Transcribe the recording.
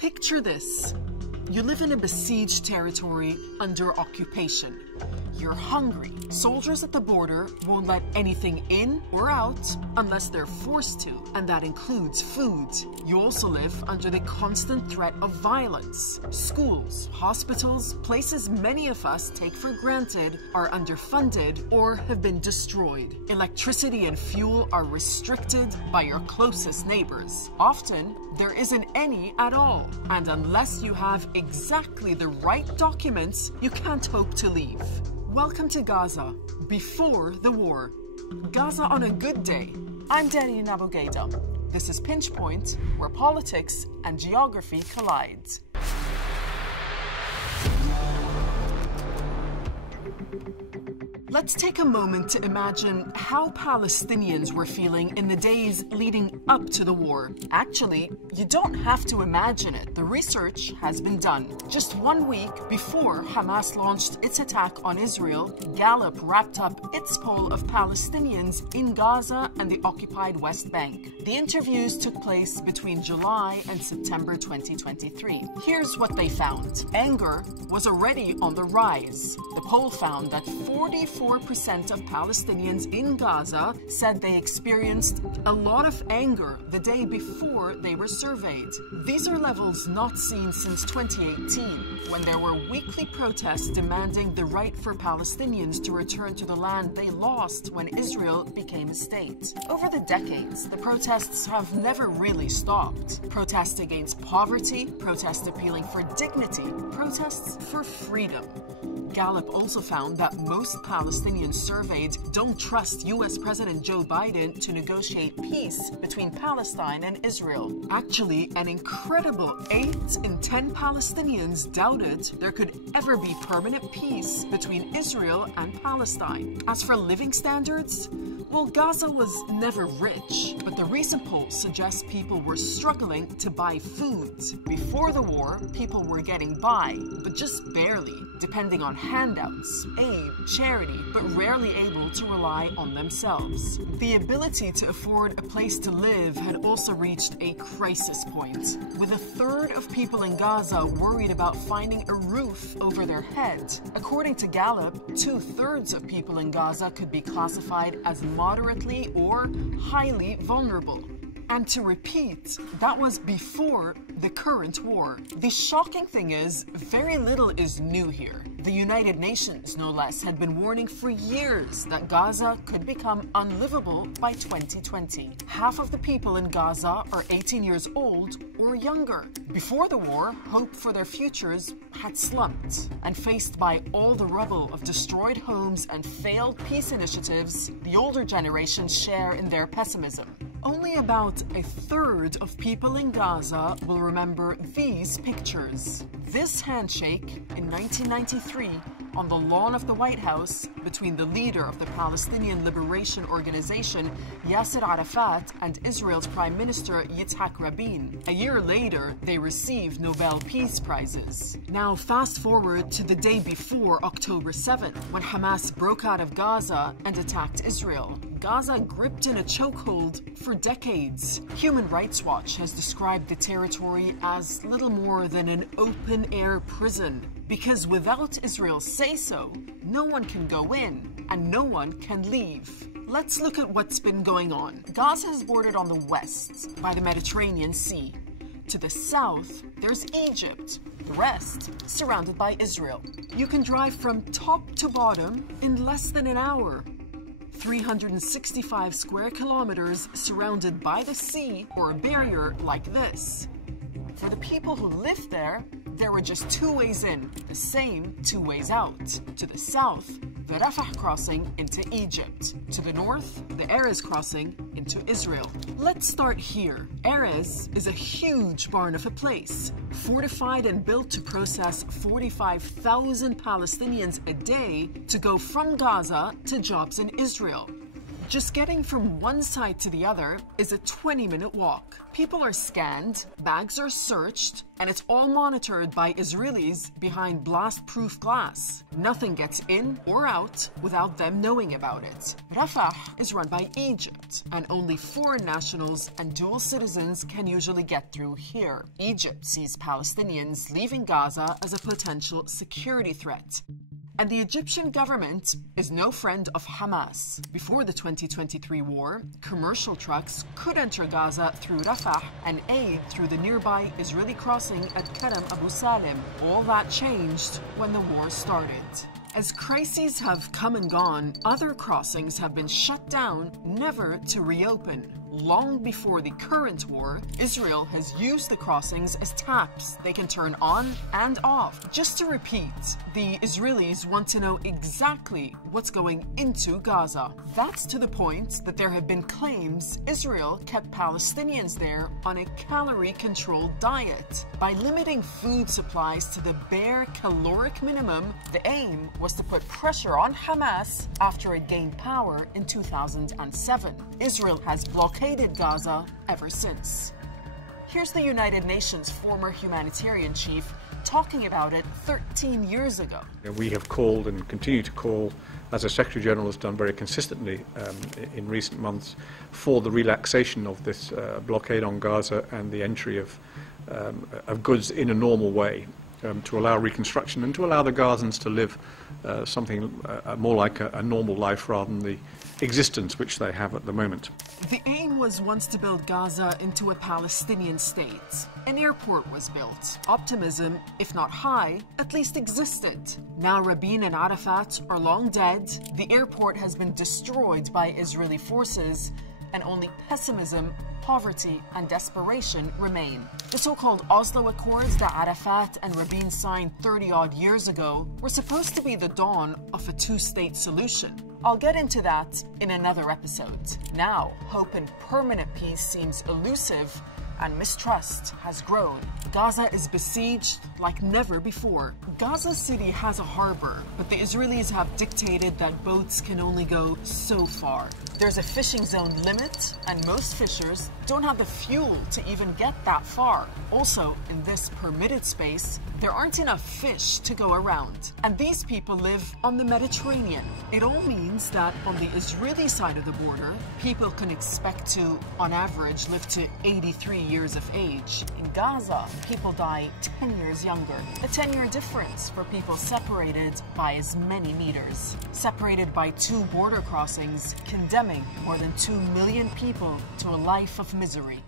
Picture this. You live in a besieged territory under occupation. You're hungry. Soldiers at the border won't let anything in or out unless they're forced to, and that includes food. You also live under the constant threat of violence. Schools, hospitals, places many of us take for granted are underfunded or have been destroyed. Electricity and fuel are restricted by your closest neighbors. Often, there isn't any at all. And unless you have exactly the right documents, you can't hope to leave. Welcome to Gaza, before the war. Gaza on a good day. I'm Dareen Abughaida. This is Pinch Point, where politics and geography collide. Let's take a moment to imagine how Palestinians were feeling in the days leading up to the war. Actually, you don't have to imagine it. The research has been done. Just 1 week before Hamas launched its attack on Israel, Gallup wrapped up its poll of Palestinians in Gaza and the occupied West Bank. The interviews took place between July and September 2023. Here's what they found. Anger was already on the rise. The poll found that 44% of Palestinians in Gaza said they experienced a lot of anger the day before they were surveyed. These are levels not seen since 2018, when there were weekly protests demanding the right for Palestinians to return to the land they lost when Israel became a state. Over the decades, the protests have never really stopped. Protests against poverty, protests appealing for dignity, protests for freedom. Gallup also found that most Palestinians surveyed don't trust U.S. President Joe Biden to negotiate peace between Palestine and Israel. Actually, an incredible 8 in 10 Palestinians doubted there could ever be permanent peace between Israel and Palestine. As for living standards, well, Gaza was never rich, but the recent poll suggests people were struggling to buy food. Before the war, people were getting by, but just barely, depending on handouts, aid, charity, but rarely able to rely on themselves. The ability to afford a place to live had also reached a crisis point, with a third of people in Gaza worried about finding a roof over their head. According to Gallup, 2/3 of people in Gaza could be classified as moderately or highly vulnerable. And to repeat, that was before the current war. The shocking thing is, very little is new here. The United Nations, no less, had been warning for years that Gaza could become unlivable by 2020. Half of the people in Gaza are 18 years old or younger. Before the war, hope for their futures had slumped. And faced by all the rubble of destroyed homes and failed peace initiatives, the older generations share in their pessimism. Only about a third of people in Gaza will remember these pictures. This handshake in 1993 on the lawn of the White House between the leader of the Palestinian Liberation Organization, Yasser Arafat, and Israel's Prime Minister, Yitzhak Rabin. A year later, they received Nobel Peace Prizes. Now, fast forward to the day before October 7th, when Hamas broke out of Gaza and attacked Israel. Gaza gripped in a chokehold for decades. Human Rights Watch has described the territory as little more than an open-air prison, because without Israel's say-so, no one can go in and no one can leave. Let's look at what's been going on. Gaza is bordered on the west by the Mediterranean Sea. To the south, there's Egypt. The rest surrounded by Israel. You can drive from top to bottom in less than an hour. 365 square kilometers surrounded by the sea or a barrier like this. For the people who lived there were just 2 ways in, the same 2 ways out. To the south, the Rafah crossing into Egypt. To the north, the Erez crossing into Israel. Let's start here. Erez is a huge barn of a place, fortified and built to process 45,000 Palestinians a day to go from Gaza to jobs in Israel. Just getting from one side to the other is a 20-minute walk. People are scanned, bags are searched, and it's all monitored by Israelis behind blast-proof glass. Nothing gets in or out without them knowing about it. Rafah is run by Egypt, and only foreign nationals and dual citizens can usually get through here. Egypt sees Palestinians leaving Gaza as a potential security threat. And the Egyptian government is no friend of Hamas. Before the 2023 war, commercial trucks could enter Gaza through Rafah and aid through the nearby Israeli crossing at Abu Salim. All that changed when the war started. As crises have come and gone, other crossings have been shut down, never to reopen. Long before the current war, Israel has used the crossings as taps they can turn on and off. Just to repeat, the Israelis want to know exactly what's going into Gaza. That's to the point that there have been claims Israel kept Palestinians there on a calorie-controlled diet. By limiting food supplies to the bare caloric minimum, the aim was to put pressure on Hamas after it gained power in 2007. Israel has blockaded Gaza ever since. Here's the United Nations former humanitarian chief talking about it 13 years ago. We have called and continue to call, as the Secretary General has done very consistently in recent months, for the relaxation of this blockade on Gaza and the entry of goods in a normal way to allow reconstruction and to allow the Gazans to live something more like a normal life rather than the existence which they have at the moment. The aim was once to build Gaza into a Palestinian state. An airport was built. Optimism, if not high, at least existed. Now Rabin and Arafat are long dead, the airport has been destroyed by Israeli forces, and only pessimism, poverty, and desperation remain. The so-called Oslo Accords that Arafat and Rabin signed 30-odd years ago were supposed to be the dawn of a two-state solution. I'll get into that in another episode. Now, hope in permanent peace seems elusive, and mistrust has grown. Gaza is besieged like never before. Gaza City has a harbor, but the Israelis have dictated that boats can only go so far. There's a fishing zone limit, and most fishers don't have the fuel to even get that far. Also, in this permitted space, there aren't enough fish to go around. And these people live on the Mediterranean. It all means that on the Israeli side of the border, people can expect to, on average, live to 83 years of age. In Gaza, people die 10 years younger. A 10-year difference for people separated by as many meters. Separated by two border crossings, condemning more than 2 million people to a life of misery.